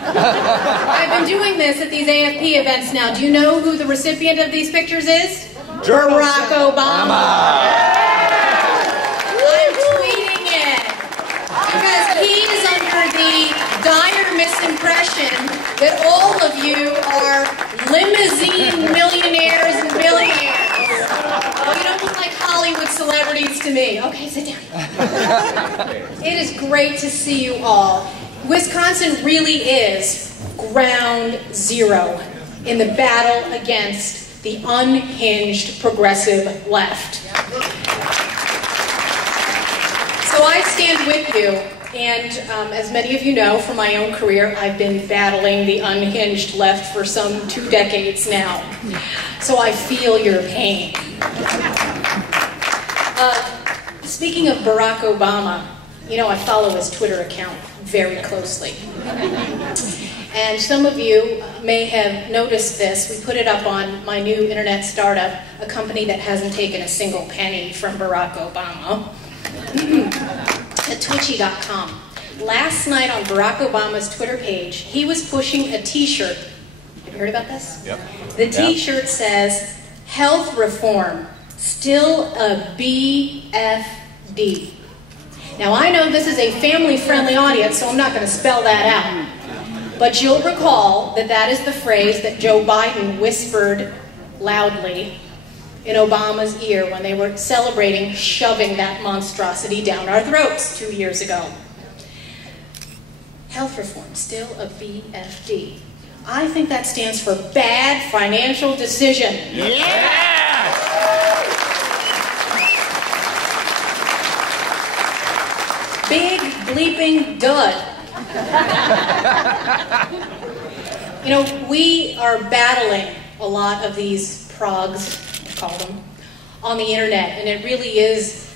I've been doing this at these AFP events now. Do you know who the recipient of these pictures is? Barack Obama. I'm tweeting it because he is under the dire misimpression that all of you are limousine millionaires and billionaires. Oh, you don't look like Hollywood celebrities to me. Okay, sit down. It is great to see you all. Wisconsin really is ground zero in the battle against the unhinged progressive left. So I stand with you, and as many of you know from my own career, I've been battling the unhinged left for some 2 decades now. So I feel your pain. Speaking of Barack Obama, you know, I follow his Twitter account very closely. And some of you may have noticed this. We put it up on my new internet startup, a company that hasn't taken a single penny from Barack Obama, at Twitchy.com. Last night on Barack Obama's Twitter page, he was pushing a t-shirt. Have you heard about this? Yep. The t-shirt says, "Health reform, still a BFD." Now, I know this is a family-friendly audience, so I'm not going to spell that out. But you'll recall that that is the phrase that Joe Biden whispered loudly in Obama's ear when they were celebrating shoving that monstrosity down our throats 2 years ago. Health reform, still a BFD. I think that stands for bad financial decision. Yeah! Big bleeping dud. You know, we are battling a lot of these progs, I call them, on the internet, and it really is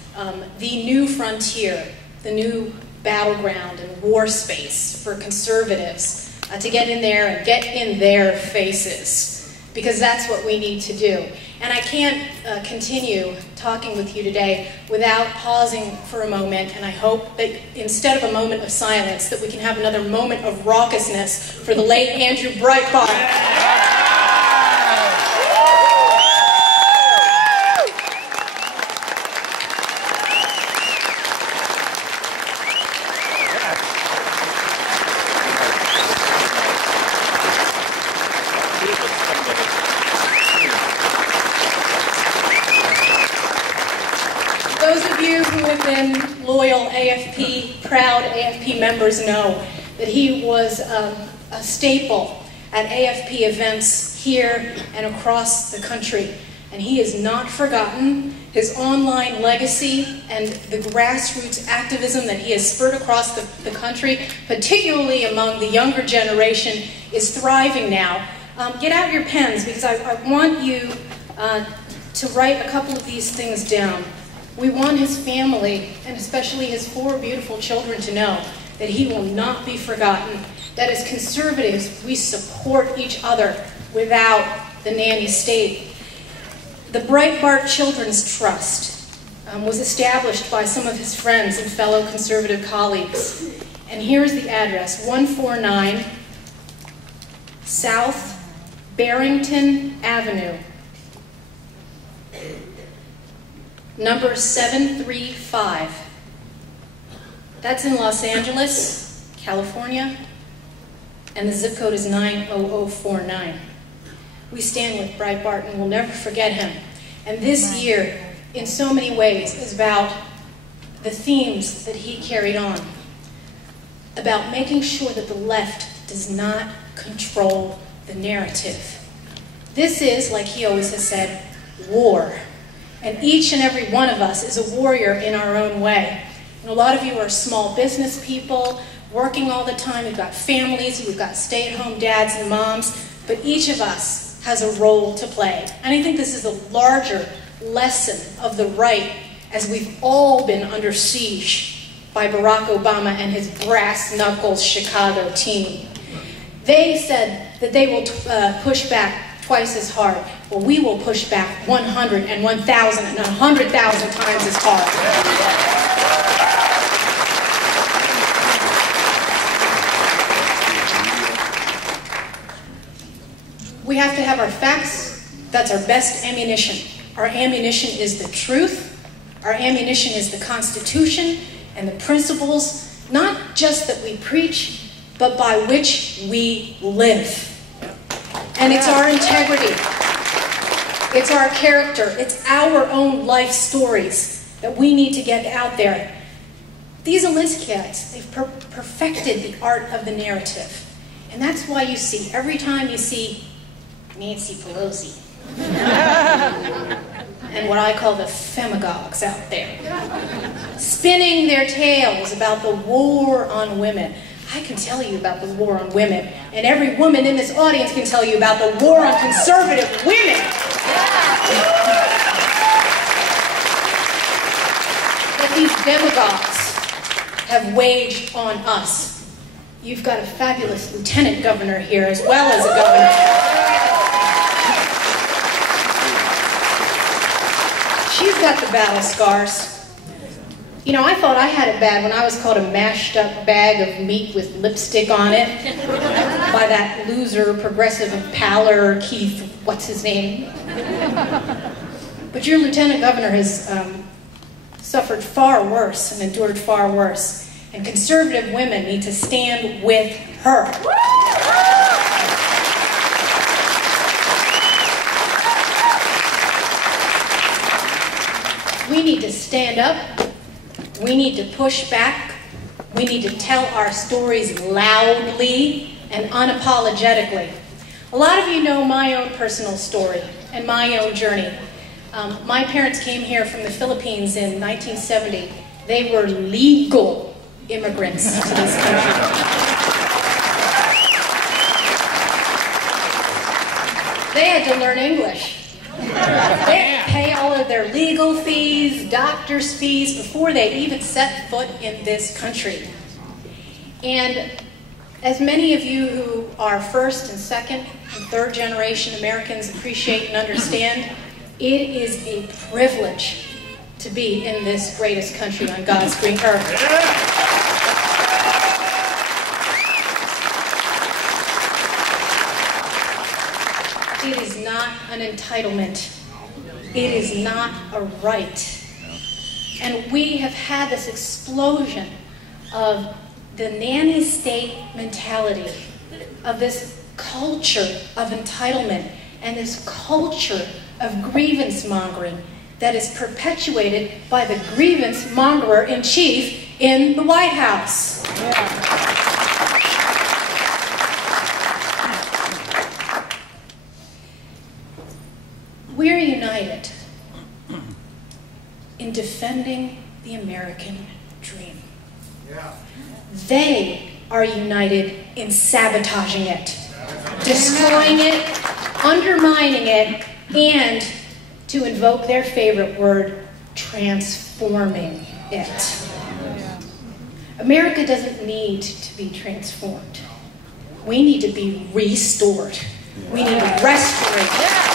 the new frontier, the new battleground and war space for conservatives to get in there and get in their faces, because that's what we need to do. And I can't continue talking with you today without pausing for a moment, and I hope that instead of a moment of silence, that we can have another moment of raucousness for the late Andrew Breitbart. Those of you who have been loyal AFP, proud AFP members know that he was a staple at AFP events here and across the country. And he has not forgotten his online legacy and the grassroots activism that he has spurred across the country, particularly among the younger generation, is thriving now. Get out your pens, because I want you to write a couple of these things down. We want his family, and especially his 4 beautiful children, to know that he will not be forgotten, that as conservatives, we support each other without the nanny state. The Breitbart Children's Trust was established by some of his friends and fellow conservative colleagues. And here's the address, 149 South Barrington Avenue, number 735. That's in Los Angeles, California, and the zip code is 90049. We stand with Breitbart and we'll never forget him. And this year, in so many ways, is about the themes that he carried on, about making sure that the left does not control the narrative. This is, like he always has said, war. And each and every one of us is a warrior in our own way. And a lot of you are small business people, working all the time. You've got families, you've got stay-at-home dads and moms, but each of us has a role to play. And I think this is a larger lesson of the right, as we've all been under siege by Barack Obama and his brass-knuckles Chicago team. They said that they will push back twice as hard. Well, we will push back 100 and 1,000 and 100,000 times as hard. We have to have our facts. That's our best ammunition. Our ammunition is the truth. Our ammunition is the Constitution and the principles, not just that we preach, but by which we live. And it's our integrity. It's our character. It's our own life stories that we need to get out there. These Olympiads, they've perfected the art of the narrative. And that's why you see, every time you see Nancy Pelosi and what I call the femagogues out there, spinning their tales about the war on women. I can tell you about the war on women, and every woman in this audience can tell you about the war on conservative women. That these demagogues have waged on us. You've got a fabulous lieutenant governor here as well as a governor. She's got the battle scars. You know, I thought I had it bad when I was called a mashed up bag of meat with lipstick on it by that loser progressive Paller, Keith, what's his name? But your lieutenant governor has suffered far worse and endured far worse. And conservative women need to stand with her. We need to stand up. We need to push back. We need to tell our stories loudly and unapologetically. A lot of you know my own personal story and my own journey. My parents came here from the Philippines in 1970. They were legal immigrants to this country. They had to learn English. They had to pay all of their legal fees, doctor's fees, before they even set foot in this country. And as many of you who are first and second and third generation Americans appreciate and understand, it is a privilege to be in this greatest country on God's green earth. It is not an entitlement. It is not a right. And we have had this explosion of the nanny state mentality, of this culture of entitlement, and this culture of grievance mongering that is perpetuated by the grievance mongerer in chief in the White House. We're united in defending the American dream. They are united in sabotaging it, destroying it, undermining it, and, to invoke their favorite word, transforming it. America doesn't need to be transformed. We need to be restored. We need restoration.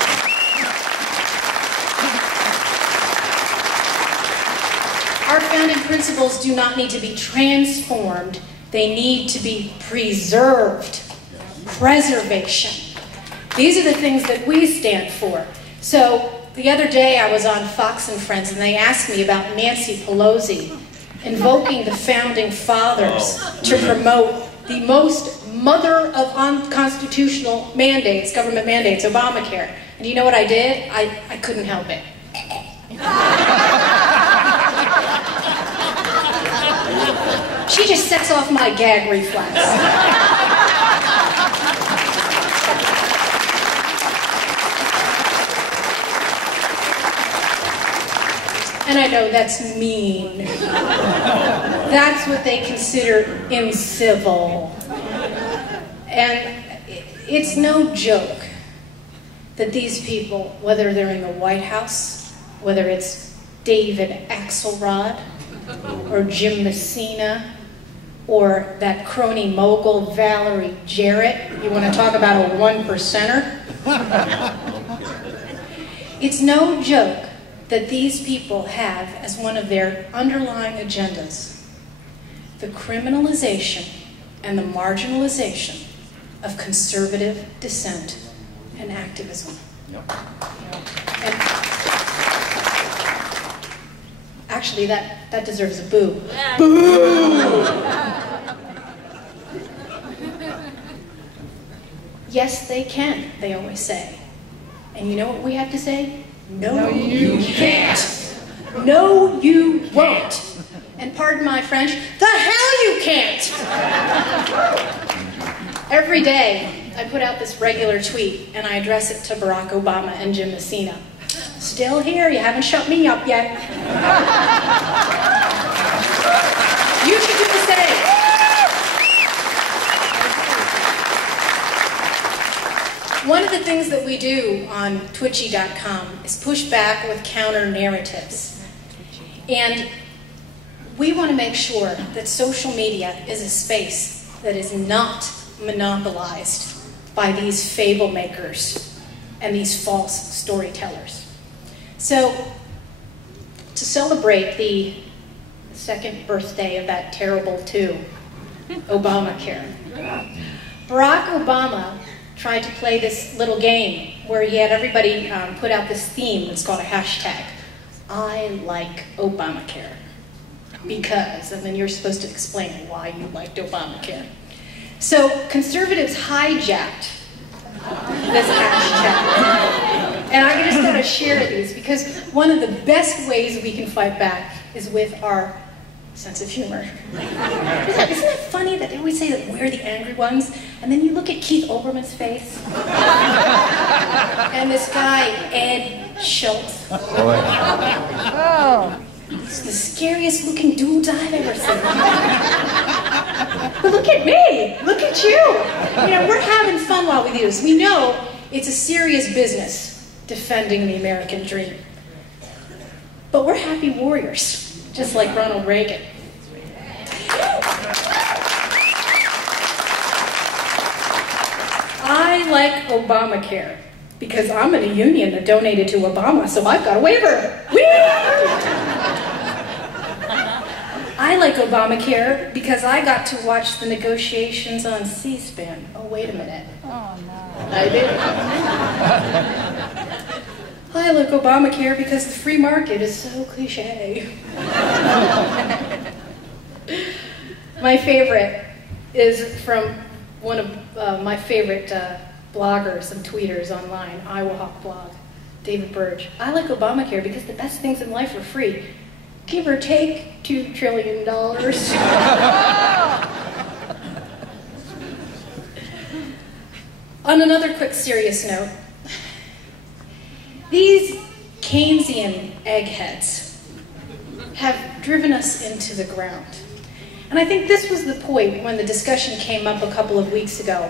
Our founding principles do not need to be transformed. They need to be preserved. Preservation. These are the things that we stand for. So the other day I was on Fox and Friends and they asked me about Nancy Pelosi invoking the founding fathers to promote the most mother of unconstitutional mandates, government mandates, Obamacare. And you know what I did? I couldn't help it. She just sets off my gag reflex. And I know that's mean. That's what they consider incivil. And it's no joke that these people, whether they're in the White House, whether it's David Axelrod, or Jim Messina, or that crony mogul Valerie Jarrett, you want to talk about a one-percenter? It's no joke that these people have as one of their underlying agendas the criminalization and the marginalization of conservative dissent and activism. Yep. And actually, that deserves a boo. Boo! Yes, they can, they always say. And you know what we have to say? No, you can't. No, you won't. And pardon my French, the hell you can't! Every day, I put out this regular tweet, and I address it to Barack Obama and Jim Messina. Still here, you haven't shut me up yet. You should do the same. One of the things that we do on Twitchy.com is push back with counter narratives. And we want to make sure that social media is a space that is not monopolized by these fable makers and these false storytellers. So, to celebrate the second birthday of that terrible two, Obamacare, Barack Obama tried to play this little game where he had everybody put out this theme that's called a hashtag. I like Obamacare. Because, and then you're supposed to explain why you liked Obamacare. So conservatives hijacked this hashtag. And I just gotta share these because one of the best ways we can fight back is with our sense of humor. Isn't it funny that they always say that we're the angry ones, and then you look at Keith Olbermann's face, and this guy, Ed Schultz. Oh. He's the scariest looking dude I've ever seen. But look at me, look at you. You know, we're having fun while we do this. We know it's a serious business, defending the American dream. But we're happy warriors. Just like Ronald Reagan. I like Obamacare because I'm in a union that donated to Obama, so I've got a waiver. Whee! I like Obamacare because I got to watch the negotiations on C-SPAN. Oh, wait a minute. Oh, no. I did. I like Obamacare because the free market is so cliche. My favorite is from one of my favorite bloggers and tweeters online, I Will Hawk blog, David Burge. I like Obamacare because the best things in life are free. Give or take $2 trillion. On another quick serious note, these Keynesian eggheads have driven us into the ground. And I think this was the point when the discussion came up a couple of weeks ago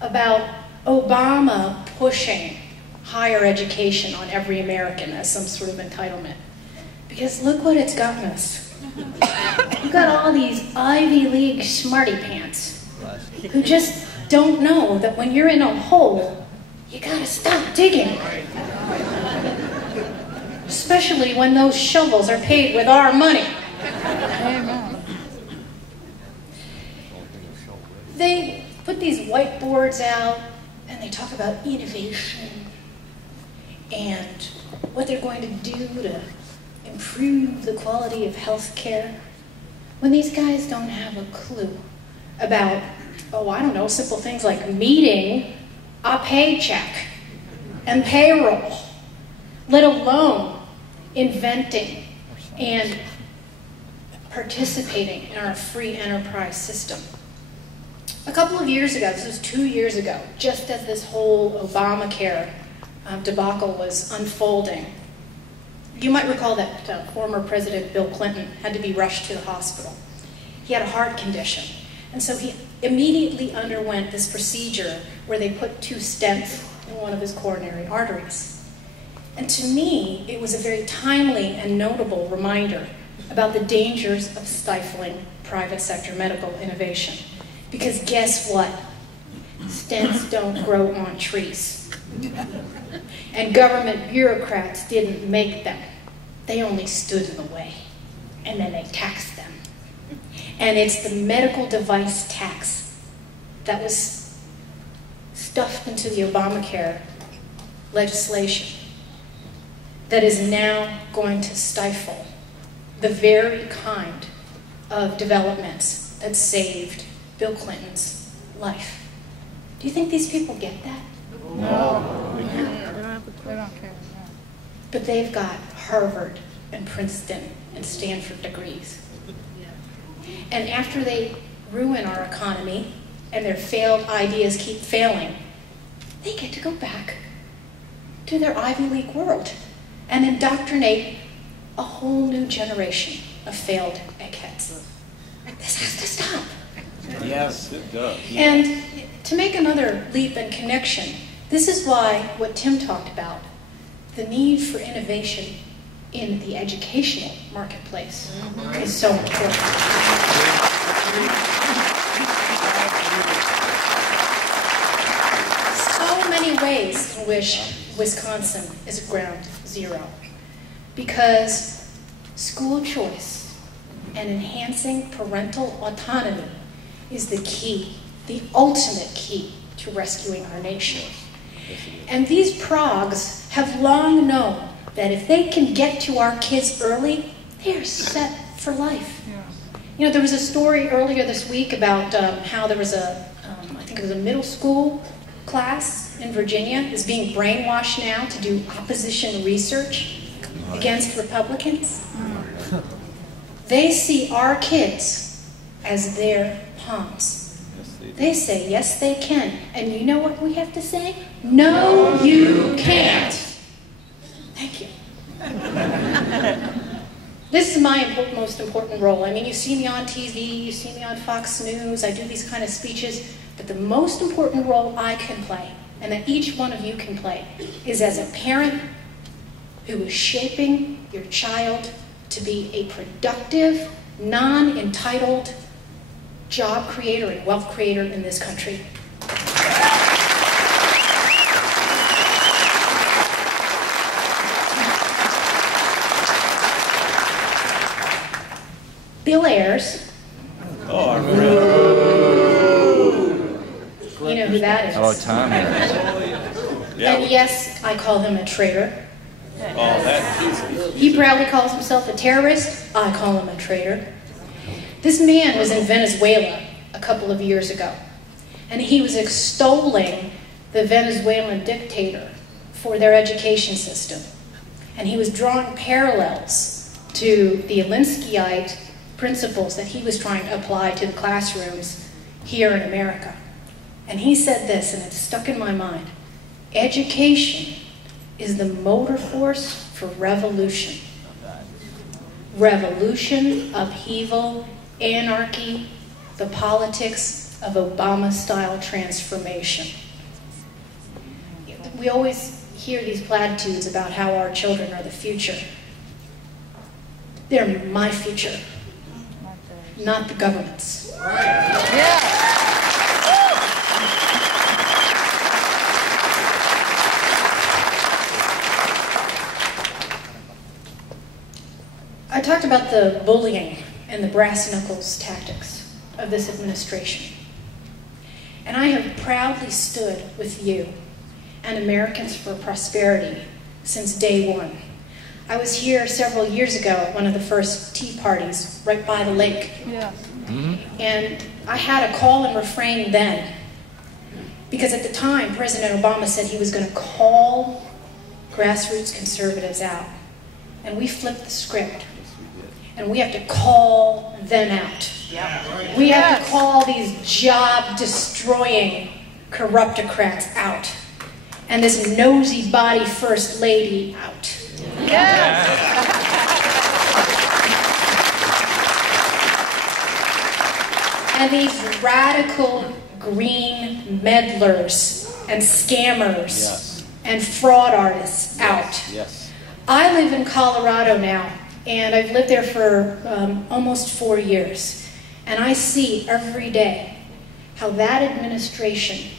about Obama pushing higher education on every American as some sort of entitlement. Because look what it's gotten us. You've got all these Ivy League smarty pants who just don't know that when you're in a hole, you gotta stop digging. Especially when those shovels are paid with our money. They put these whiteboards out and they talk about innovation and what they're going to do to improve the quality of health care, when these guys don't have a clue about, oh, I don't know, simple things like meeting a paycheck and payroll, let alone inventing and participating in our free enterprise system. A couple of years ago, this was 2 years ago, just as this whole Obamacare debacle was unfolding, you might recall that former President Bill Clinton had to be rushed to the hospital. He had a heart condition, and so he immediately underwent this procedure where they put 2 stents in one of his coronary arteries. And to me, it was a very timely and notable reminder about the dangers of stifling private sector medical innovation. Because guess what? Stents don't grow on trees. And government bureaucrats didn't make them. They only stood in the way. And then they taxed them. And it's the medical device tax that was stuffed into the Obamacare legislation that is now going to stifle the very kind of developments that saved Bill Clinton's life. Do you think these people get that? No. They don't care. But they've got Harvard and Princeton and Stanford degrees. And after they ruin our economy and their failed ideas keep failing, they get to go back to their Ivy League world and indoctrinate a whole new generation of failed eggheads. This has to stop. Yes, it does. And to make another leap and connection, this is why what Tim talked about, the need for innovation in the educational marketplace, is so important. So many ways in which Wisconsin is ground zero, because school choice and enhancing parental autonomy is the key, the ultimate key to rescuing our nation. And these progs have long known that if they can get to our kids early, they are set for life. Yeah. You know, there was a story earlier this week about how there was I think it was a middle school class in Virginia is being brainwashed now to do opposition research against Republicans. They see our kids as their pawns. They say, yes, they can. And you know what we have to say? No, you can't. Thank you. This is my most important role. I mean, you see me on TV, you see me on Fox News, I do these kind of speeches, but the most important role I can play, and that each one of you can play, is as a parent who is shaping your child to be a productive, non-entitled job creator and wealth creator in this country. Bill Ayers. Oh, You know who that is. Oh, Tom. yeah. And yes, I call him a traitor. Oh, that. He proudly calls himself a terrorist. I call him a traitor. This man was in Venezuela a couple of years ago, and he was extolling the Venezuelan dictator for their education system. And he was drawing parallels to the Alinskyite principles that he was trying to apply to the classrooms here in America. And he said this, and it's stuck in my mind: education is the motor force for revolution. Revolution, upheaval, anarchy, the politics of Obama-style transformation. We always hear these platitudes about how our children are the future. They're my future, not the government's. I talked about the bullying and the brass knuckles tactics of this administration. And I have proudly stood with you and Americans for Prosperity since day one. I was here several years ago at one of the first tea parties right by the lake. Yeah. And I had a call and refrain then, because at the time President Obama said he was going to call grassroots conservatives out. And we flipped the script. And we have to call them out. Yeah. We have to call these job-destroying corruptocrats out. And this nosy body first lady out. Yes. And these radical green meddlers and scammers and fraud artists out. Yes. I live in Colorado now, and I've lived there for almost 4 years. And I see every day how that administration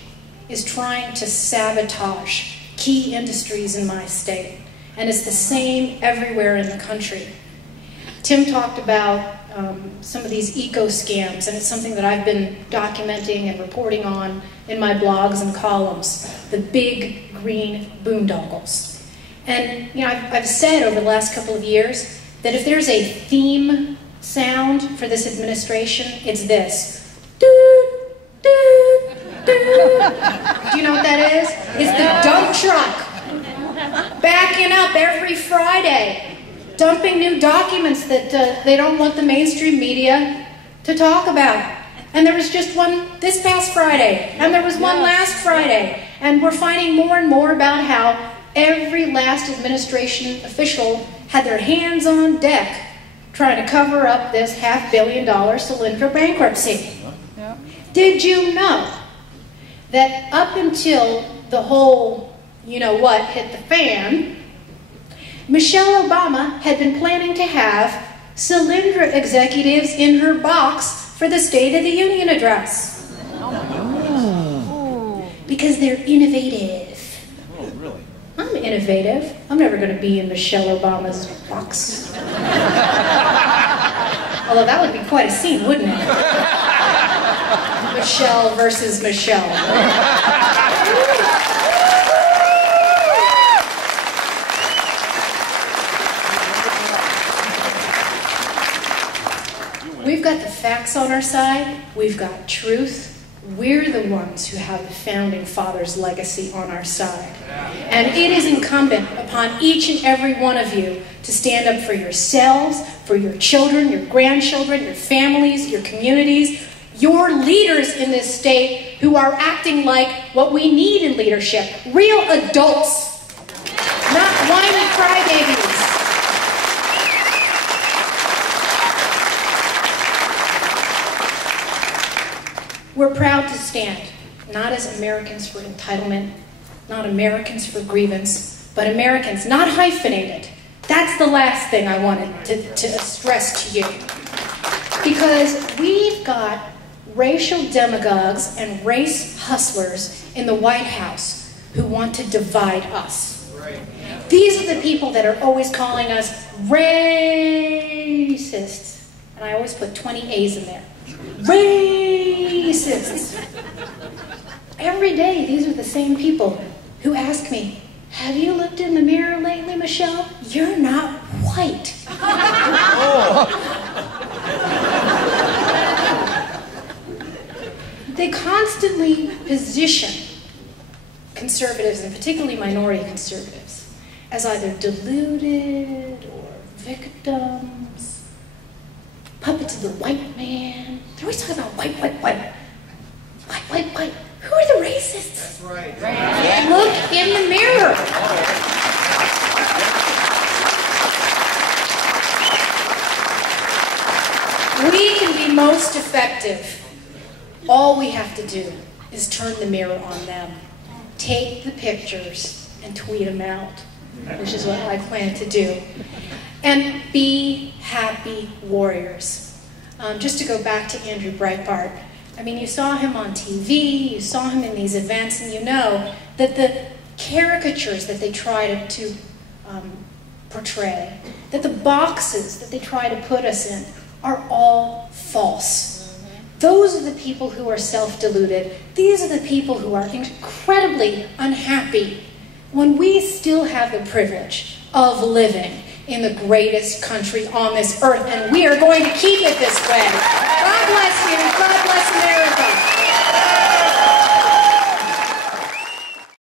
is trying to sabotage key industries in my state. And it's the same everywhere in the country. Tim talked about some of these eco scams, and it's something that I've been documenting and reporting on in my blogs and columns, the big green boondoggles. And you know, I've said over the last couple of years that if there's a theme sound for this administration, it's this. Doot, doot, doot. Do you know what that is? It's the dump truck backing up every Friday, dumping new documents that they don't want the mainstream media to talk about. And there was just one this past Friday, and there was one last Friday. And we're finding more and more about how every last administration official had their hands on deck trying to cover up this $500 million Solyndra bankruptcy. Yeah. Did you know that up until the whole, you know what, hit the fan, Michelle Obama had been planning to have Solyndra executives in her box for the State of the Union address. Oh. Because they're innovative. Oh, really? I'm innovative. I'm never going to be in Michelle Obama's box. Although that would be quite a scene, wouldn't it? Michelle versus Michelle. We've got the facts on our side. We've got truth. We're the ones who have the Founding Fathers' legacy on our side. And it is incumbent upon each and every one of you to stand up for yourselves, for your children, your grandchildren, your families, your communities, your leaders in this state who are acting like what we need in leadership. Real adults, not whiny crybabies. We're proud to stand, not as Americans for entitlement, not Americans for grievance, but Americans, not hyphenated. That's the last thing I wanted to stress to you. Because we've got racial demagogues and race hustlers in the White House who want to divide us. These are the people that are always calling us racists. And I always put 20 A's in there. Racists. Every day, these are the same people who ask me, have you looked in the mirror lately, Michelle? You're not white. They constantly position conservatives, and particularly minority conservatives, as either deluded or victims, puppets of the white man. They're always talking about white, white, white. White, white, white. Who are the racists? That's right. Look in the mirror. We can be most effective. All we have to do is turn the mirror on them. Take the pictures and tweet them out, which is what I plan to do. And be happy warriors. Just to go back to Andrew Breitbart, I mean, you saw him on TV, you saw him in these events, and you know that the caricatures that they try to portray, that the boxes that they try to put us in are all false. Those are the people who are self-deluded. These are the people who are incredibly unhappy when we still have the privilege of living in the greatest country on this earth, and we are going to keep it this way. God bless you. God bless America.